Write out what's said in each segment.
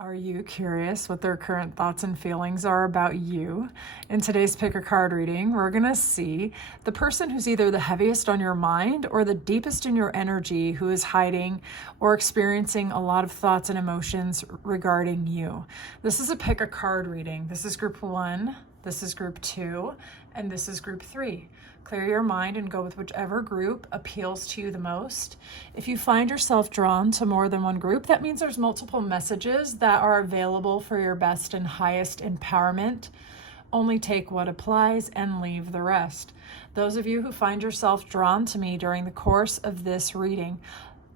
Are you curious what their current thoughts and feelings are about you? In today's pick a card reading, we're going to see the person who's either the heaviest on your mind or the deepest in your energy who is hiding or experiencing a lot of thoughts and emotions regarding you. This is a pick a card reading. This is group 1, this is group 2, and this is group 3. Clear your mind and go with whichever group appeals to you the most. If you find yourself drawn to more than one group, that means there's multiple messages that are available for your best and highest empowerment. Only take what applies and leave the rest. Those of you who find yourself drawn to me during the course of this reading,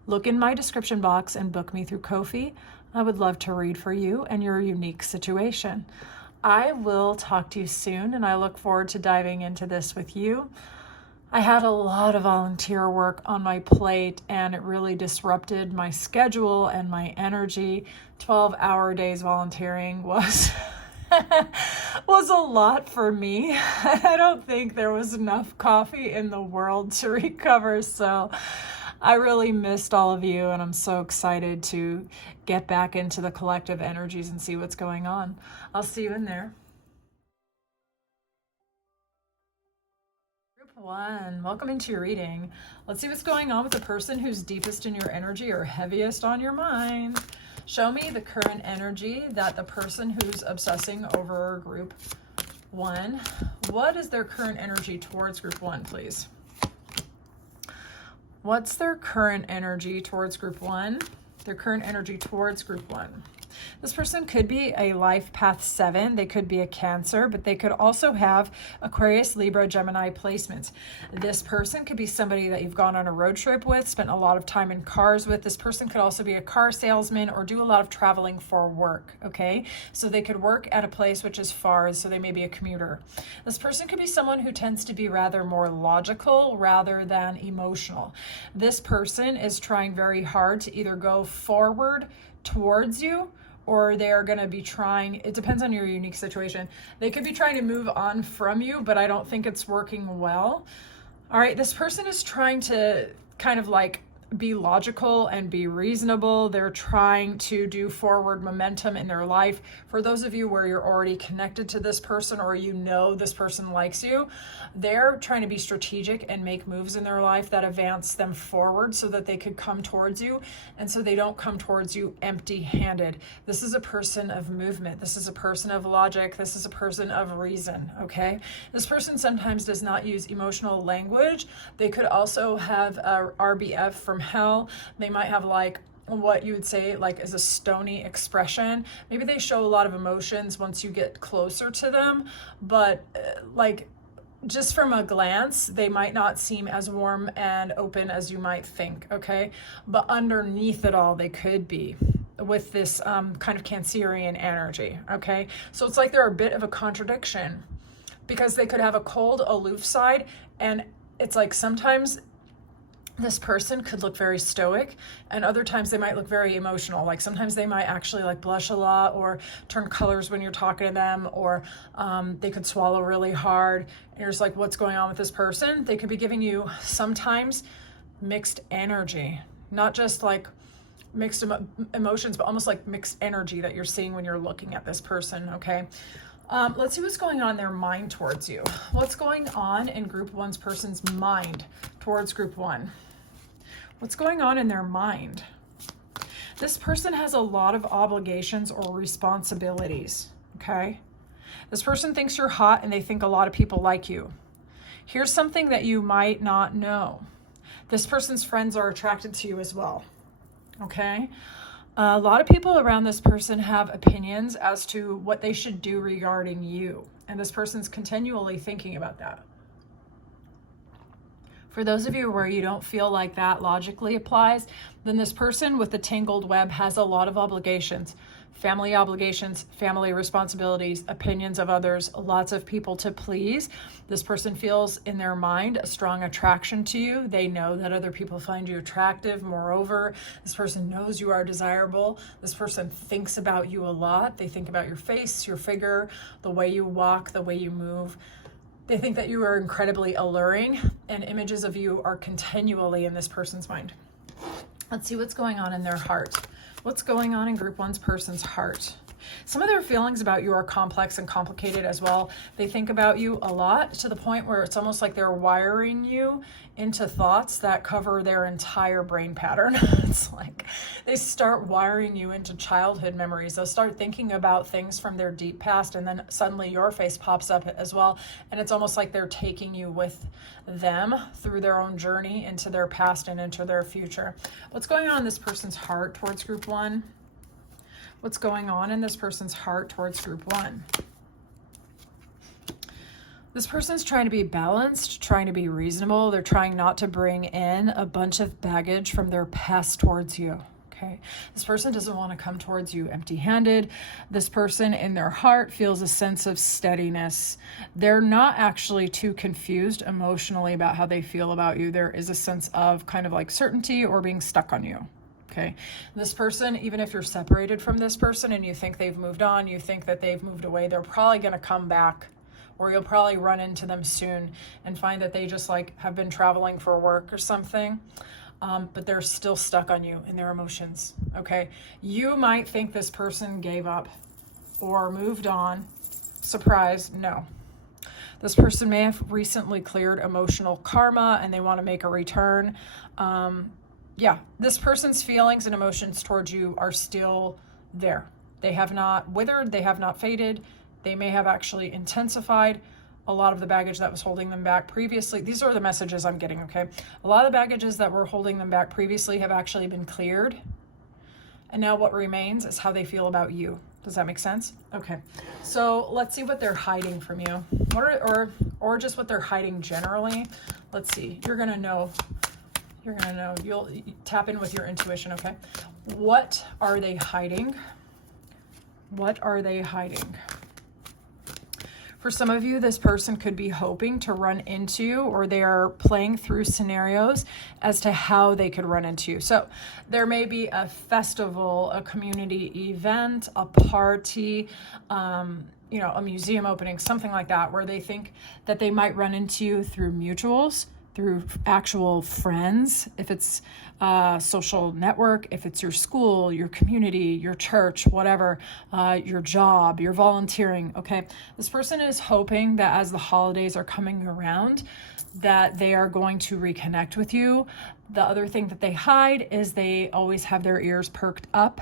look in my description box and book me through Ko-fi. I would love to read for you and your unique situation. I will talk to you soon, and I look forward to diving into this with you. I had a lot of volunteer work on my plate, and it really disrupted my schedule and my energy. 12-hour days volunteering was was a lot for me. I don't think there was enough coffee in the world to recover, so I really missed all of you, and I'm so excited to get back into the collective energies and see what's going on. I'll see you in there. Group 1, welcome into your reading. Let's see what's going on with the person who's deepest in your energy or heaviest on your mind. Show me the current energy that the person who's obsessing over group 1, what is their current energy towards group 1, please? What's their current energy towards group 1? Their current energy towards group 1. This person could be a life path 7. They could be a Cancer, but they could also have Aquarius, Libra, Gemini placements. This person could be somebody that you've gone on a road trip with, spent a lot of time in cars with. This person could also be a car salesman or do a lot of traveling for work, okay? So they could work at a place which is far, so they may be a commuter. This person could be someone who tends to be rather more logical rather than emotional. This person is trying very hard to either go forward towards you, or they are going to be trying, it depends on your unique situation. They could be trying to move on from you, but I don't think it's working well. All right, this person is trying to kind of like be logical and be reasonable. They're trying to do forward momentum in their life. For those of you where you're already connected to this person or you know this person likes you, they're trying to be strategic and make moves in their life that advance them forward so that they could come towards you, and so they don't come towards you empty-handed. This is a person of movement. This is a person of logic. This is a person of reason, okay? This person sometimes does not use emotional language. They could also have a RBF from hell. They might have like what you would say like is a stony expression. Maybe they show a lot of emotions once you get closer to them, but like just from a glance, they might not seem as warm and open as you might think, okay? But underneath it all, they could be with this kind of Cancerian energy, okay? So it's like they're a bit of a contradiction because they could have a cold, aloof side, and it's like sometimes this person could look very stoic, and other times they might look very emotional. Like sometimes they might actually like blush a lot or turn colors when you're talking to them, or they could swallow really hard. And you're just like, what's going on with this person? They could be giving you sometimes mixed energy, not just like mixed emotions, but almost like mixed energy that you're seeing when you're looking at this person, okay? Let's see what's going on in their mind towards you. What's going on in group 1's person's mind towards group 1? What's going on in their mind? This person has a lot of obligations or responsibilities, okay? This person thinks you're hot and they think a lot of people like you. Here's something that you might not know. This person's friends are attracted to you as well, okay? A lot of people around this person have opinions as to what they should do regarding you, and this person's continually thinking about that. For those of you where you don't feel like that logically applies, then this person with the tangled web has a lot of obligations, family responsibilities, opinions of others, lots of people to please. This person feels in their mind a strong attraction to you. They know that other people find you attractive. Moreover, this person knows you are desirable. This person thinks about you a lot. They think about your face, your figure, the way you walk, the way you move. They think that you are incredibly alluring, and images of you are continually in this person's mind. Let's see what's going on in their heart. What's going on in group one's person's heart? Some of their feelings about you are complex and complicated as well. They think about you a lot to the point where it's almost like they're wiring you into thoughts that cover their entire brain pattern. It's like they start wiring you into childhood memories. They'll start thinking about things from their deep past, and then suddenly your face pops up as well. And it's almost like they're taking you with them through their own journey into their past and into their future. What's going on in this person's heart towards group one? What's going on in this person's heart towards group one? This person's trying to be balanced, trying to be reasonable. They're trying not to bring in a bunch of baggage from their past towards you. Okay. This person doesn't want to come towards you empty-handed. This person in their heart feels a sense of steadiness. They're not actually too confused emotionally about how they feel about you. There is a sense of kind of like certainty or being stuck on you. Okay. This person, even if you're separated from this person and you think they've moved on, you think that they've moved away, they're probably going to come back, or you'll probably run into them soon and find that they just like have been traveling for work or something. But they're still stuck on you in their emotions. Okay. You might think this person gave up or moved on. Surprise. No. This person may have recently cleared emotional karma and they want to make a return. Yeah, this person's feelings and emotions towards you are still there. They have not withered. They have not faded. They may have actually intensified a lot of the baggage that was holding them back previously. These are the messages I'm getting, okay? A lot of the baggages that were holding them back previously have actually been cleared. And now what remains is how they feel about you. Does that make sense? Okay. So let's see what they're hiding from you. Or just what they're hiding generally. Let's see. You're going to know. You're going to know. You'll tap in with your intuition, okay? What are they hiding? What are they hiding? For some of you, this person could be hoping to run into, or they are playing through scenarios as to how they could run into you. So there may be a festival, a community event, a party, a museum opening, something like that, where they think that they might run into you through mutuals, through actual friends, if it's a social network, if it's your school, your community, your church, whatever, your job, your volunteering, okay? This person is hoping that as the holidays are coming around, that they are going to reconnect with you. The other thing that they hide is they always have their ears perked up,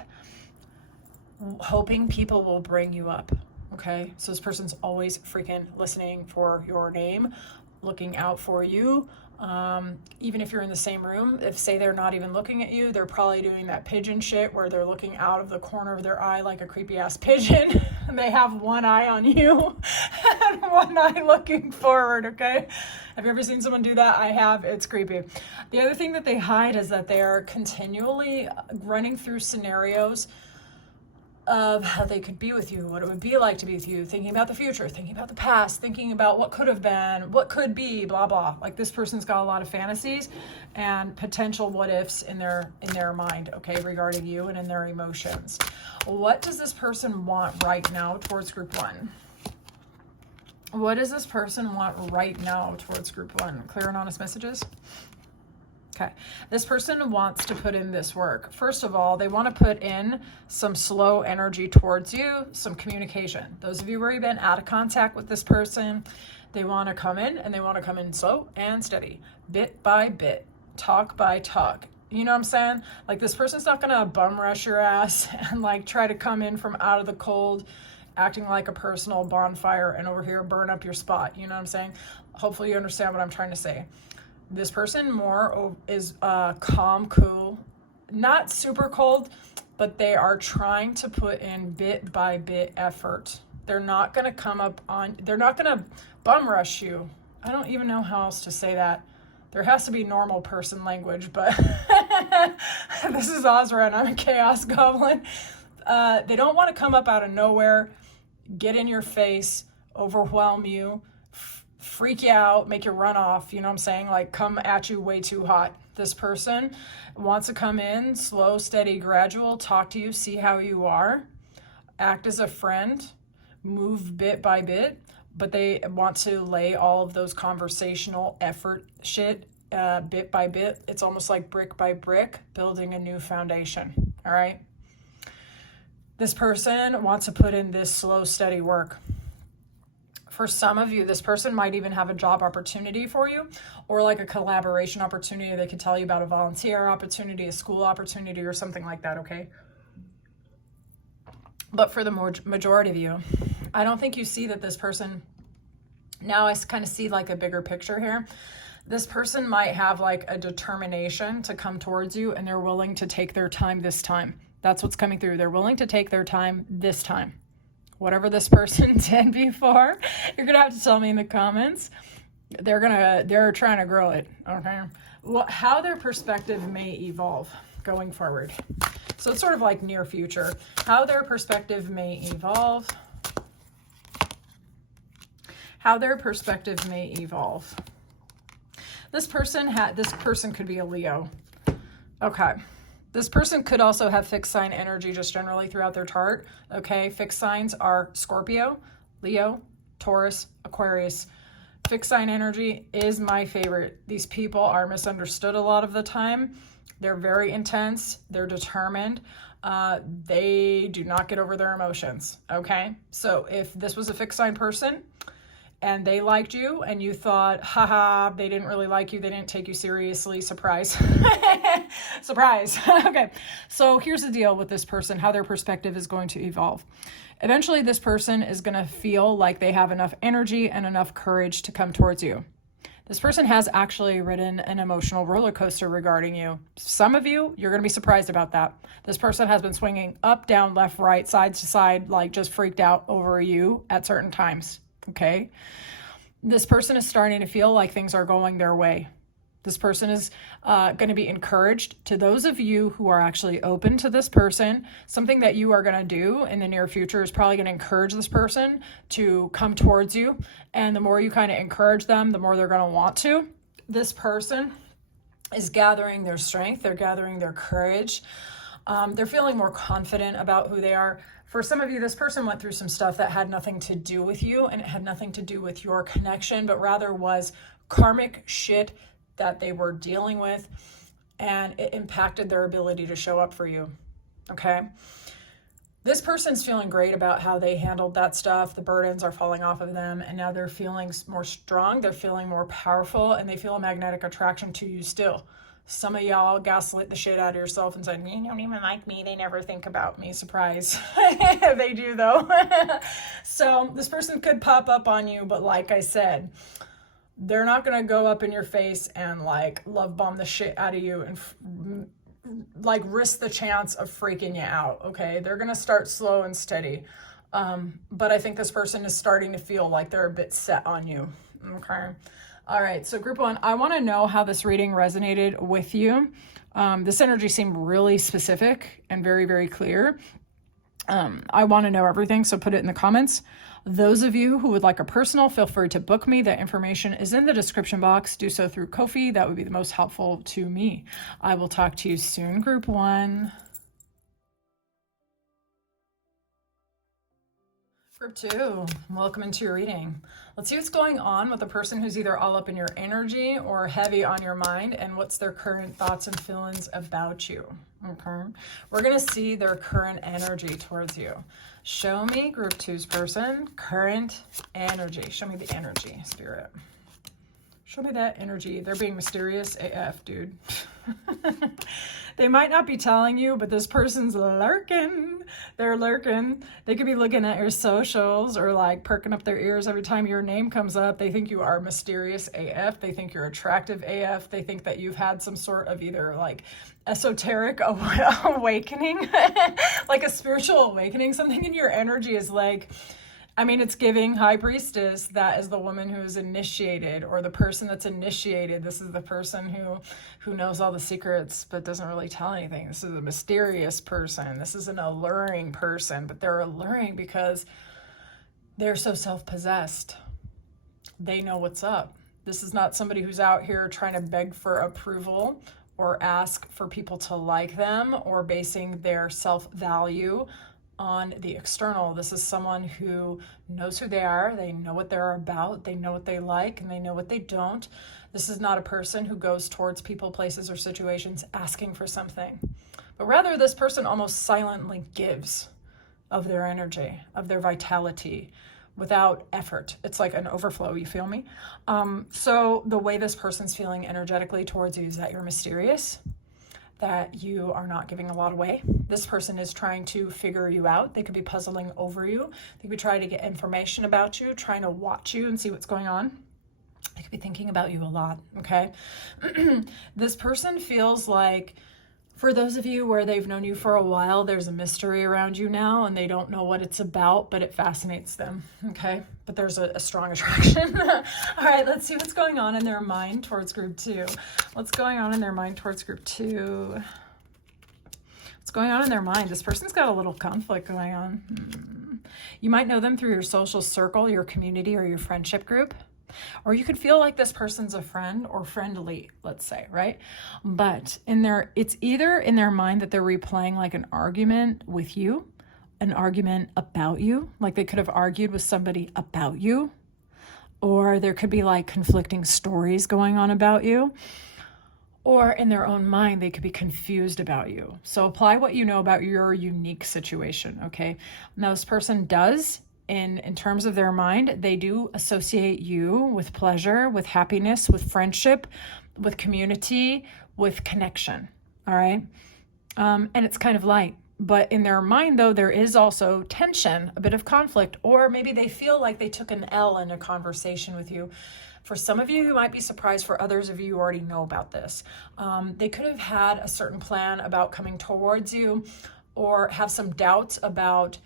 hoping people will bring you up, okay? So this person's always freaking listening for your name, looking out for you. Even if you're in the same room, if say they're not even looking at you, they're probably doing that pigeon shit where they're looking out of the corner of their eye like a creepy ass pigeon. And they have one eye on you and one eye looking forward, okay? Have you ever seen someone do that? I have. It's creepy. The other thing that they hide is that they are continually running through scenarios of how they could be with you, what it would be like to be with you, thinking about the future, thinking about the past, thinking about what could have been, what could be, blah, blah. Like this person's got a lot of fantasies and potential what ifs in their mind, okay, regarding you and in their emotions. What does this person want right now towards group one? What does this person want right now towards group one? Clear and honest messages? Okay, this person wants to put in this work. First of all, they want to put in some slow energy towards you, some communication. Those of you where you've been out of contact with this person, they want to come in and they want to come in slow and steady, bit by bit, talk by talk. You know what I'm saying? Like this person's not going to bum rush your ass and like try to come in from out of the cold, acting like a personal bonfire and over here burn up your spot. You know what I'm saying? Hopefully you understand what I'm trying to say. This person more is calm, cool, not super cold, but they are trying to put in bit by bit effort. They're not going to they're not going to bum rush you. I don't even know how else to say that. There has to be normal person language, but this is Azra and I'm a chaos goblin. They don't want to come up out of nowhere, get in your face, overwhelm you, freak you out, make you run off, you know what I'm saying? Like come at you way too hot. This person wants to come in slow, steady, gradual, talk to you, see how you are, act as a friend, move bit by bit, but they want to lay all of those conversational effort shit bit by bit. It's almost like brick by brick, building a new foundation. All right. This person wants to put in this slow, steady work. For some of you, this person might even have a job opportunity for you, or like a collaboration opportunity. They could tell you about a volunteer opportunity, a school opportunity, or something like that, okay? But for the majority of you, I don't think you see that this person, now I kind of see like a bigger picture here. This person might have like a determination to come towards you, and they're willing to take their time this time. That's what's coming through. They're willing to take their time this time. Whatever this person did before, you're gonna have to tell me in the comments. They're trying to grow it, okay? How their perspective may evolve going forward. So it's sort of like near future. How their perspective may evolve. How their perspective may evolve. This person could be a Leo. Okay. This person could also have fixed sign energy just generally throughout their chart. Okay, fixed signs are Scorpio, Leo, Taurus, Aquarius. Fixed sign energy is my favorite. These people are misunderstood a lot of the time. They're very intense. They're determined. They do not get over their emotions. Okay, so if this was a fixed sign person and they liked you and you thought, haha, they didn't really like you, they didn't take you seriously, surprise. Surprise. Okay, so here's the deal with this person, how their perspective is going to evolve. Eventually, this person is going to feel like they have enough energy and enough courage to come towards you. This person has actually ridden an emotional roller coaster regarding you. Some of you, you're going to be surprised about that. This person has been swinging up, down, left, right, side to side, like just freaked out over you at certain times. Okay. This person is starting to feel like things are going their way. This person is going to be encouraged. To those of you who are actually open to this person, something that you are going to do in the near future is probably going to encourage this person to come towards you. And the more you kind of encourage them, the more they're going to want to. This person is gathering their strength. They're gathering their courage. They're feeling more confident about who they are. For some of you, this person went through some stuff that had nothing to do with you, and it had nothing to do with your connection, but rather was karmic shit that they were dealing with, and it impacted their ability to show up for you, okay? This person's feeling great about how they handled that stuff. The burdens are falling off of them, and now they're feeling more strong, they're feeling more powerful, and they feel a magnetic attraction to you still. Some of y'all gaslit the shit out of yourself and said, you don't even like me. They never think about me. Surprise. They do, though. So this person could pop up on you, but like I said, they're not going to go up in your face and like love bomb the shit out of you and like risk the chance of freaking you out, okay? They're going to start slow and steady. But I think this person is starting to feel like they're a bit set on you, okay? All right, so group one, I want to know how this reading resonated with you. This energy seemed really specific and very, very clear. I want to know everything, so put it in the comments. Those of you who would like a personal, feel free to book me. That information is in the description box. Do so through Ko-fi. That would be the most helpful to me. I will talk to you soon, group one. Group two, welcome into your reading. Let's see what's going on with the person who's either all up in your energy or heavy on your mind, and what's their current thoughts and feelings about you. Okay, we're going to see their current energy towards you. Show me, group two's person, current energy. Show me the energy, spirit. Show me that energy. They're being mysterious AF, dude. They might not be telling you, but this person's lurking. They're lurking. They could be looking at your socials or like perking up their ears every time your name comes up. They think you are mysterious AF. They think you're attractive AF. They think that you've had some sort of either like esoteric awakening, like a spiritual awakening. Something in your energy is like, I mean, it's giving high priestess. That is the woman who is initiated, or the person that's initiated. This is the person who knows all the secrets but doesn't really tell anything. This is a mysterious person. This is an alluring person, but they're alluring because they're so self-possessed. They know what's up. This is not somebody who's out here trying to beg for approval or ask for people to like them or basing their self-value on the external. This is someone who knows who they are, they know what they're about, they know what they like, and they know what they don't. This is not a person who goes towards people, places, or situations asking for something, but rather this person almost silently gives of their energy, of their vitality, without effort. It's like an overflow, you feel me? So the way this person's feeling energetically towards you is that you're mysterious, that you are not giving a lot away. This person is trying to figure you out. They could be puzzling over you. They could be trying to get information about you, trying to watch you and see what's going on. They could be thinking about you a lot, okay? This person feels like, for those of you where they've known you for a while, there's a mystery around you now and they don't know what it's about, but it fascinates them, okay? But there's a strong attraction. All right, let's see what's going on in their mind towards group 2. What's going on in their mind towards group 2? What's going on in their mind? This person's got a little conflict going on. You might know them through your social circle, your community, or your friendship group. Or you could feel like this person's a friend or friendly, let's say, right? But it's either in their mind that they're replaying like an argument with you, an argument about you, like they could have argued with somebody about you, or there could be like conflicting stories going on about you, or in their own mind, they could be confused about you. So apply what you know about your unique situation, okay? Now this person does, in terms of their mind, they do associate you with pleasure, with happiness, with friendship, with community, with connection, all right? And it's kind of light. But in their mind, though, there is also tension, a bit of conflict, or maybe they feel like they took an L in a conversation with you. For some of you, you might be surprised. For others of you, you already know about this. They could have had a certain plan about coming towards you, or have some doubts about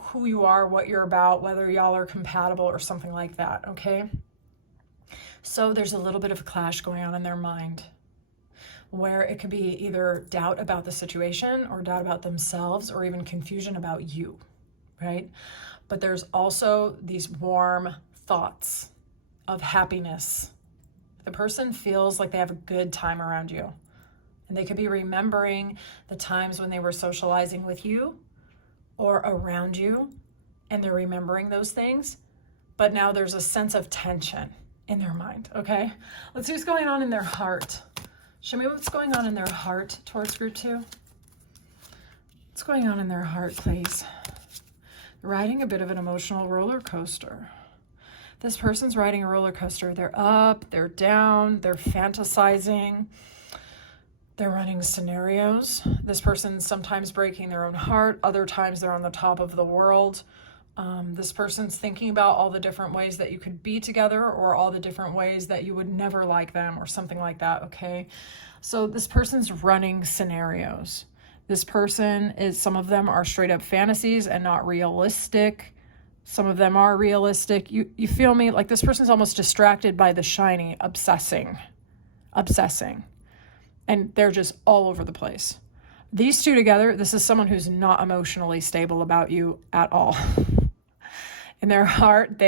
who you are, what you're about, whether y'all are compatible or something like that, okay? So there's a little bit of a clash going on in their mind where it could be either doubt about the situation or doubt about themselves or even confusion about you, right? But there's also these warm thoughts of happiness. The person feels like they have a good time around you, and they could be remembering the times when they were socializing with you or around you, and they're remembering those things, but now there's a sense of tension in their mind, okay? Let's see what's going on in their heart. Show me what's going on in their heart towards group 2. What's going on in their heart, please? They're riding a bit of an emotional roller coaster. This person's riding a roller coaster. They're up, they're down, they're fantasizing. They're running scenarios. This person's sometimes breaking their own heart. Other times they're on the top of the world. This person's thinking about all the different ways that you could be together, or all the different ways that you would never like them, or something like that, okay? So this person's running scenarios. This person some of them are straight up fantasies and not realistic. Some of them are realistic. You feel me? Like this person's almost distracted by the shiny, obsessing. And they're just all over the place. These two together, this is someone who's not emotionally stable about you at all. In their heart,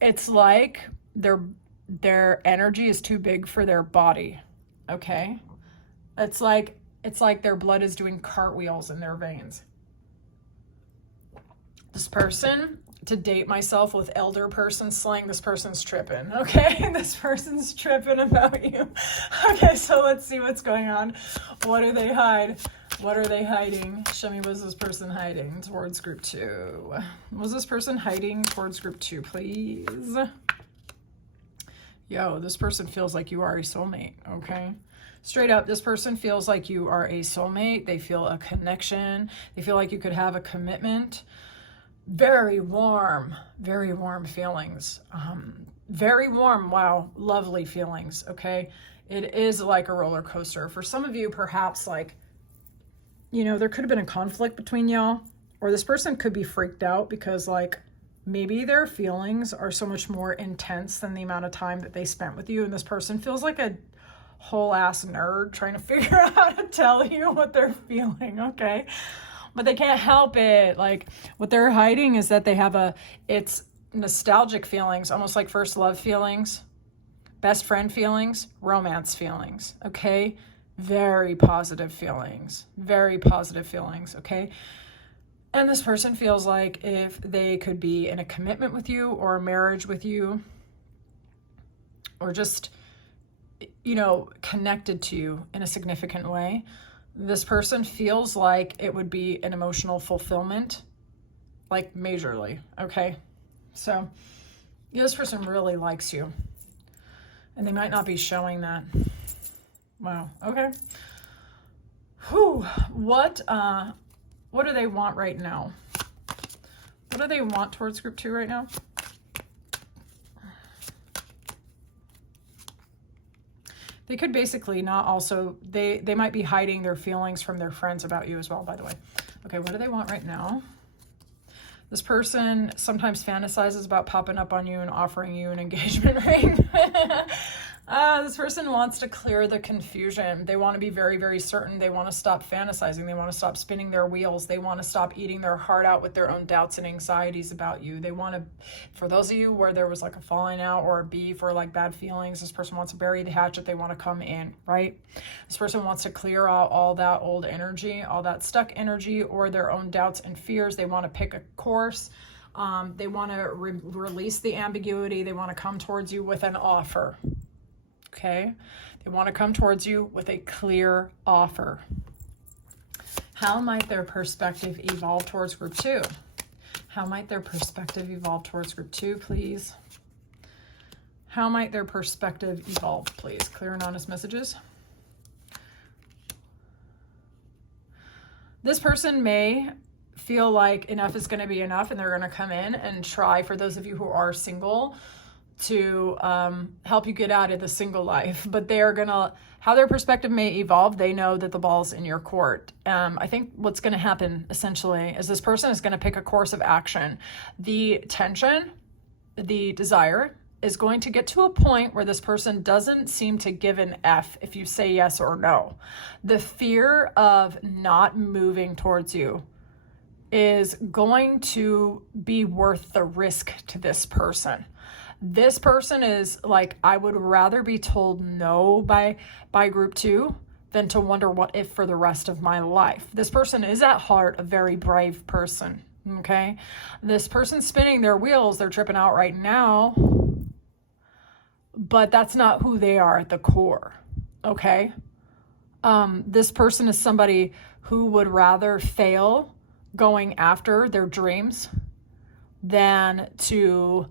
it's like their energy is too big for their body, okay? It's like their blood is doing cartwheels in their veins. This person, to date myself with elder person slang, this person's tripping, okay? This person's tripping about you. Okay, so let's see what's going on. What do they hide? What are they hiding? Show me, was this person hiding towards group 2? Was this person hiding towards group 2, please? Yo, this person feels like you are a soulmate, okay? Straight up, this person feels like you are a soulmate. They feel a connection. They feel like you could have a commitment. Very warm feelings. Very warm, wow, lovely feelings, okay? It is like a roller coaster. For some of you, perhaps there could have been a conflict between y'all, or this person could be freaked out because maybe their feelings are so much more intense than the amount of time that they spent with you, and this person feels like a whole ass nerd trying to figure out how to tell you what they're feeling, okay? But they can't help it. What they're hiding is that they have it's nostalgic feelings, almost like first love feelings, best friend feelings, romance feelings, okay? Very positive feelings. Very positive feelings, okay? And this person feels like if they could be in a commitment with you or a marriage with you, or just, you know, connected to you in a significant way, this person feels like it would be an emotional fulfillment, like majorly, okay? So this person really likes you, and they might not be showing that. Wow, okay. Whew, what do they want right now? What do they want towards group 2 right now? They could basically not also, they might be hiding their feelings from their friends about you as well, by the way. Okay, what do they want right now? This person sometimes fantasizes about popping up on you and offering you an engagement ring. This person wants to clear the confusion. They want to be very, very certain. They want to stop fantasizing. They want to stop spinning their wheels. They want to stop eating their heart out with their own doubts and anxieties about you. They want to, for those of you where there was like a falling out or a beef or like bad feelings, this person wants to bury the hatchet. They want to come in, right? This person wants to clear out all that old energy, all that stuck energy, or their own doubts and fears. They want to pick a course. They want to release the ambiguity. They want to come towards you with an offer. Okay, they want to come towards you with a clear offer. How might their perspective evolve towards group 2? How might their perspective evolve towards group 2, please? How might their perspective evolve, please? Clear and honest messages. This person may feel like enough is going to be enough, and they're going to come in and try, for those of you who are single, to help you get out of the single life. But they are gonna, how their perspective may evolve, they know that the ball's in your court. I think what's gonna happen essentially is this person is gonna pick a course of action. The tension, the desire is going to get to a point where this person doesn't seem to give an F if you say yes or no. The fear of not moving towards you is going to be worth the risk to this person. This person is like, I would rather be told no by group 2 than to wonder what if for the rest of my life. This person is at heart a very brave person, okay? This person's spinning their wheels, they're tripping out right now, but that's not who they are at the core, okay? This person is somebody who would rather fail going after their dreams than to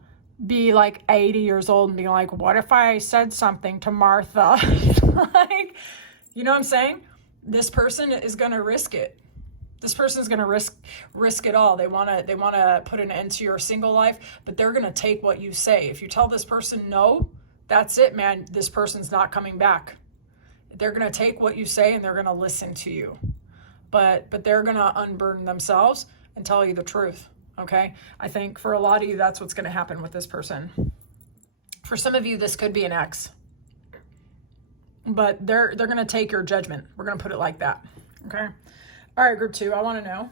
be like 80 years old and be like, what if I said something to Martha? Like, you know what I'm saying? This person is going to risk it. This person is going to risk it all. They want to put an end to your single life, but they're going to take what you say. If you tell this person no, that's it, man. This person's not coming back. They're going to take what you say and they're going to listen to you. But they're going to unburden themselves and tell you the truth. Okay, I think for a lot of you, that's what's going to happen with this person. For some of you, this could be an ex, but they're going to take your judgment. We're going to put it like that. Okay. All right, group 2, I want to know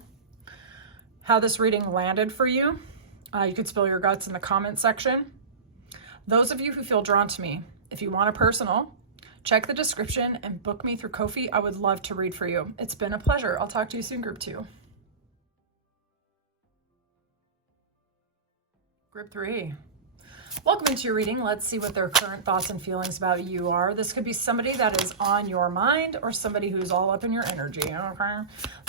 how this reading landed for you. You could spill your guts in the comment section. Those of you who feel drawn to me, if you want a personal, check the description and book me through Ko-fi. I would love to read for you. It's been a pleasure. I'll talk to you soon, group 2. Group 3. Welcome into your reading. Let's see what their current thoughts and feelings about you are. This could be somebody that is on your mind or somebody who's all up in your energy. Okay.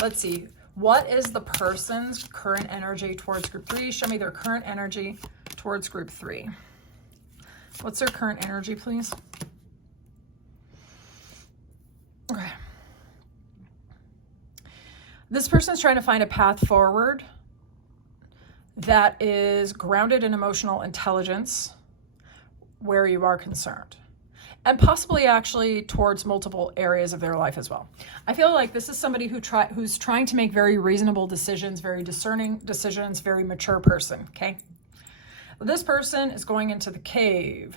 Let's see. What is the person's current energy towards group 3? Show me their current energy towards group 3. What's their current energy, please? Okay. This person's trying to find a path forward that is grounded in emotional intelligence where you are concerned, and possibly actually towards multiple areas of their life as well. I feel like this is somebody who's trying to make very reasonable decisions, very discerning decisions, very mature person, okay? This person is going into the cave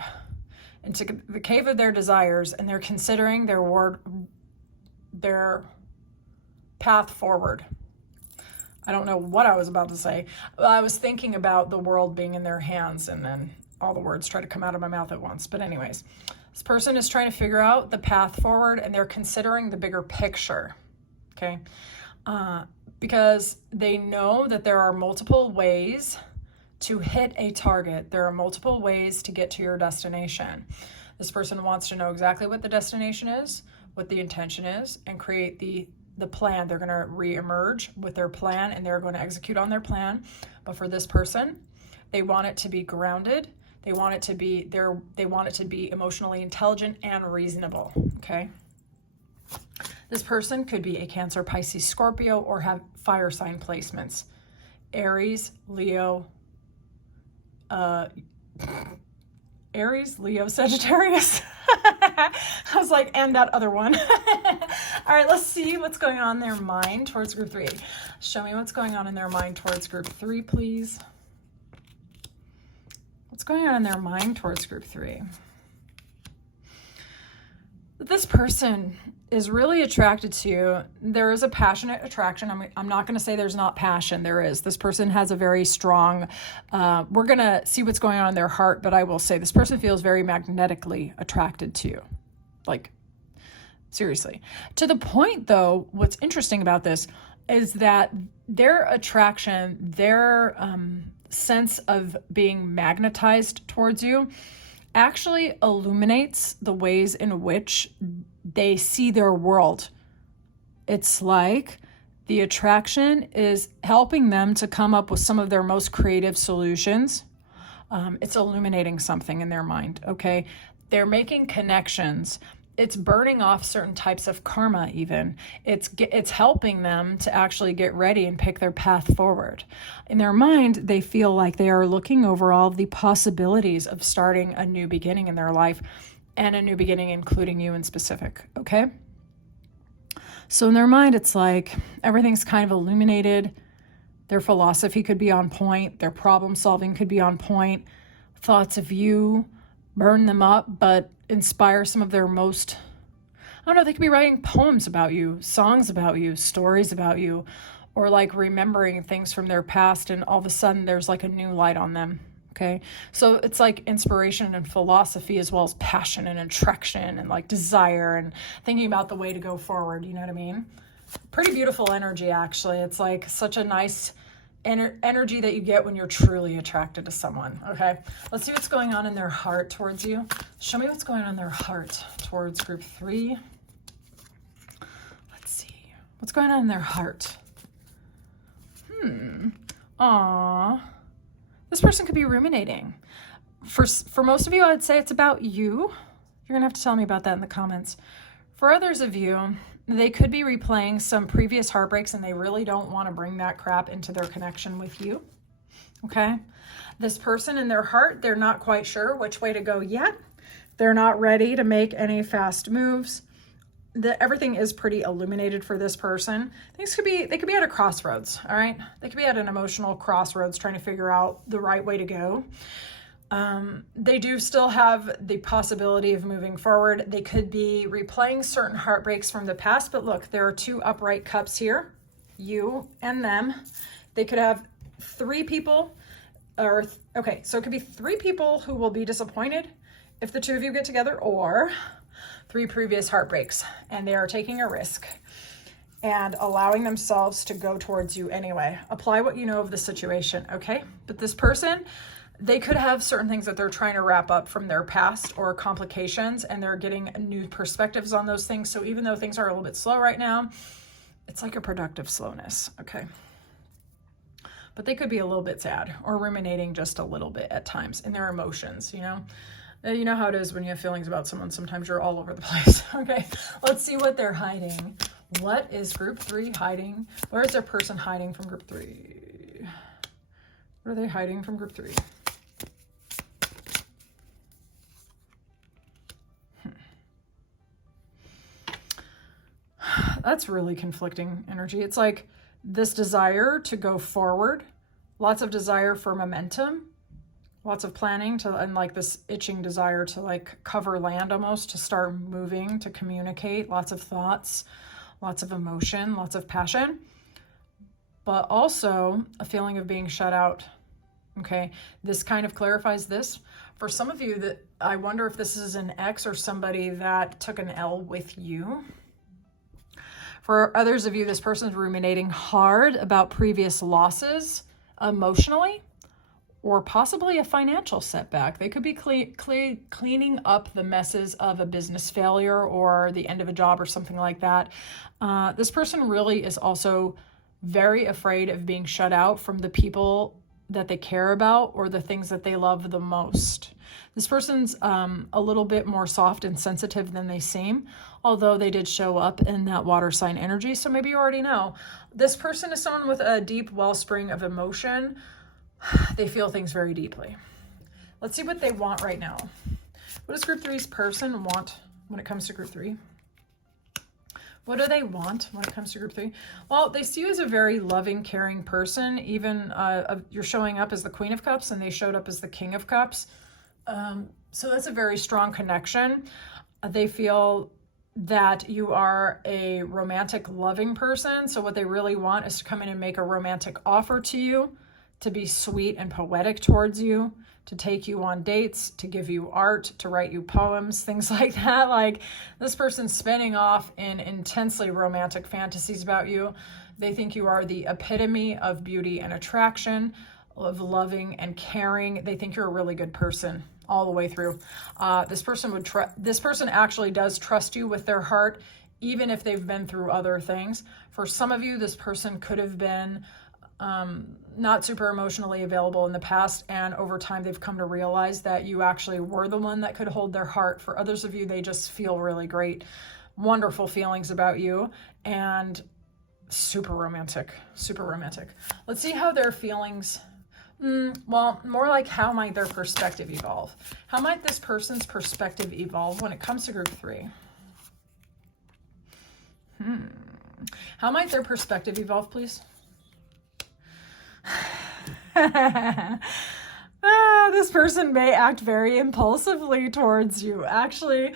of their desires, and they're considering their path forward. I don't know what I was about to say. I was thinking about the world being in their hands, and then all the words try to come out of my mouth at once. But anyways, This person is trying to figure out the path forward, and they're considering the bigger picture, okay? Because they know that there are multiple ways to hit a target. There are multiple ways to get to your destination. This person wants to know exactly what the destination is, what the intention is, and create the plan. They're going to re-emerge with their plan, and they're going to execute on their plan. But for this person, they want it to be grounded. They want it to be they want it to be emotionally intelligent and reasonable, okay? This person could be a Cancer, Pisces, Scorpio, or have fire sign placements. Aries, Leo, Sagittarius. I was like, and that other one. All right, let's see what's going on in their mind towards group 3. Show me what's going on in their mind towards group 3, please. What's going on in their mind towards group 3? This person is really attracted to you. There is a passionate attraction. I'm not going to say there's not passion. There is. This person has a very strong, we're going to see what's going on in their heart, but I will say this person feels very magnetically attracted to you. Like, seriously. To the point, though, what's interesting about this is that their attraction, their sense of being magnetized towards you actually illuminates the ways in which they see their world. It's like the attraction is helping them to come up with some of their most creative solutions. It's illuminating something in their mind, okay? They're making connections. It's burning off certain types of karma even. It's helping them to actually get ready and pick their path forward. In their mind, they feel like they are looking over all of the possibilities of starting a new beginning in their life, and a new beginning including you in specific, okay? So in their mind, it's like everything's kind of illuminated. Their philosophy could be on point. Their problem solving could be on point. Thoughts of you burn them up, but inspire some of their most, I don't know, they could be writing poems about you, songs about you, stories about you, or like remembering things from their past, and all of a sudden there's like a new light on them, okay? So it's like inspiration and philosophy, as well as passion and attraction and like desire and thinking about the way to go forward, you know what I mean? Pretty beautiful energy, actually. It's like such a nice energy that you get when you're truly attracted to someone, okay? Let's see what's going on in their heart towards you. Show me what's going on in their heart towards group 3. Let's see. What's going on in their heart? Aww. This person could be ruminating. For most of you, I would say it's about you. You're going to have to tell me about that in the comments. For others of you, they could be replaying some previous heartbreaks, and they really don't want to bring that crap into their connection with you, okay? This person in their heart, they're not quite sure which way to go yet. They're not ready to make any fast moves. Everything is pretty illuminated for this person. They could be at a crossroads, all right? They could be at an emotional crossroads trying to figure out the right way to go. They do still have the possibility of moving forward. They could be replaying certain heartbreaks from the past, but look, there are 2 upright cups here, you and them. They could have 3 people, okay, so it could be 3 people who will be disappointed if the 2 of you get together, or 3 previous heartbreaks, and they are taking a risk and allowing themselves to go towards you anyway. Apply what you know of the situation, okay? But this person, they could have certain things that they're trying to wrap up from their past or complications, and they're getting new perspectives on those things. So even though things are a little bit slow right now, it's like a productive slowness, okay? But they could be a little bit sad or ruminating just a little bit at times in their emotions, you know? You know how it is when you have feelings about someone, sometimes you're all over the place, okay? Let's see what they're hiding. What is group 3 hiding? Where is their person hiding from group 3? What are they hiding from group 3? That's really conflicting energy. It's like this desire to go forward, lots of desire for momentum, lots of planning and like this itching desire to like cover land almost, to start moving, to communicate, lots of thoughts, lots of emotion, lots of passion, but also a feeling of being shut out, Okay, this kind of clarifies this. For some of you, that I wonder if this is an ex or somebody that took an L with you. For others of you, this person's ruminating hard about previous losses emotionally, or possibly a financial setback. They could be cleaning up the messes of a business failure or the end of a job or something like that. This person really is also very afraid of being shut out from the people that they care about or the things that they love the most. This person's a little bit more soft and sensitive than they seem, although they did show up in that water sign energy. So maybe you already know. This person is someone with a deep wellspring of emotion. They feel things very deeply. Let's see what they want right now. What does group 3's person want when it comes to group 3? What do they want when it comes to group 3? Well, they see you as a very loving, caring person. Even you're showing up as the Queen of Cups and they showed up as the King of Cups. So that's a very strong connection. They feel that you are a romantic, loving person. So what they really want is to come in and make a romantic offer to you, to be sweet and poetic towards you, to take you on dates, to give you art, to write you poems, things like that. Like, this person's spinning off in intensely romantic fantasies about you. They think you are the epitome of beauty and attraction, of loving and caring. They think you're a really good person all the way through. This person actually does trust you with their heart, even if they've been through other things. For some of you, this person could have been not super emotionally available in the past, and over time they've come to realize that you actually were the one that could hold their heart. For others of you, they just feel really great, wonderful feelings about you, and super romantic, super romantic. Let's see how their feelings, well, more like how might their perspective evolve? How might this person's perspective evolve when it comes to group 3? How might their perspective evolve, please? This person may act very impulsively towards you. Actually,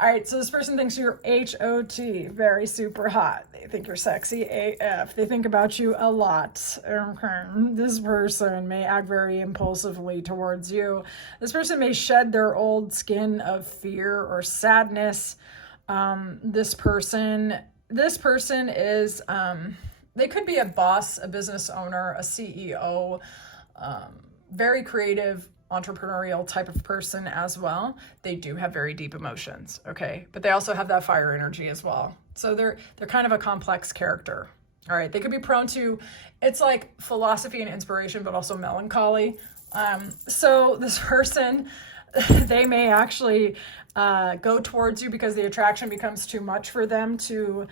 all right, so this person thinks you're H-O-T, very super hot. They think you're sexy AF. They think about you a lot. Okay. This person may act very impulsively towards you. This person may shed their old skin of fear or sadness. This person is... they could be a boss, a business owner, a CEO, very creative, entrepreneurial type of person as well. They do have very deep emotions, okay? But they also have that fire energy as well. So they're kind of a complex character, all right? They could be prone to, it's like philosophy and inspiration, but also melancholy. So this person, they may actually go towards you because the attraction becomes too much for them to,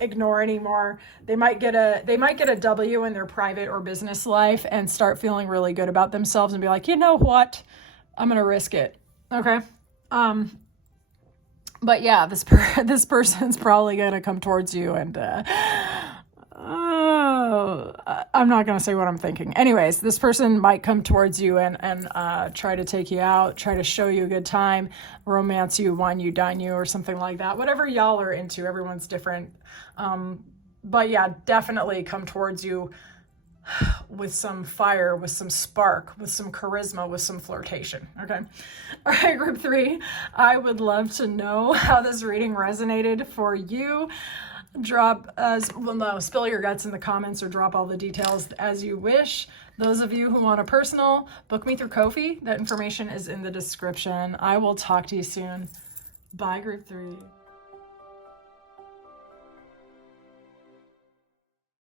ignore anymore. They might get a W in their private or business life and start feeling really good about themselves and be like, you know what? I'm going to risk it. Okay. But yeah, this person's probably going to come towards you and, I'm not going to say what I'm thinking. Anyways, this person might come towards you and try to take you out, try to show you a good time, romance you, wine you, dine you, or something like that. Whatever y'all are into, everyone's different. But yeah, definitely come towards you with some fire, with some spark, with some charisma, with some flirtation. Okay. All right, group 3, I would love to know how this reading resonated for you. Spill your guts in the comments or drop all the details as you wish. Those of you who want a personal, book me through Ko-fi. That information is in the description. I will talk to you soon. Bye, group 3.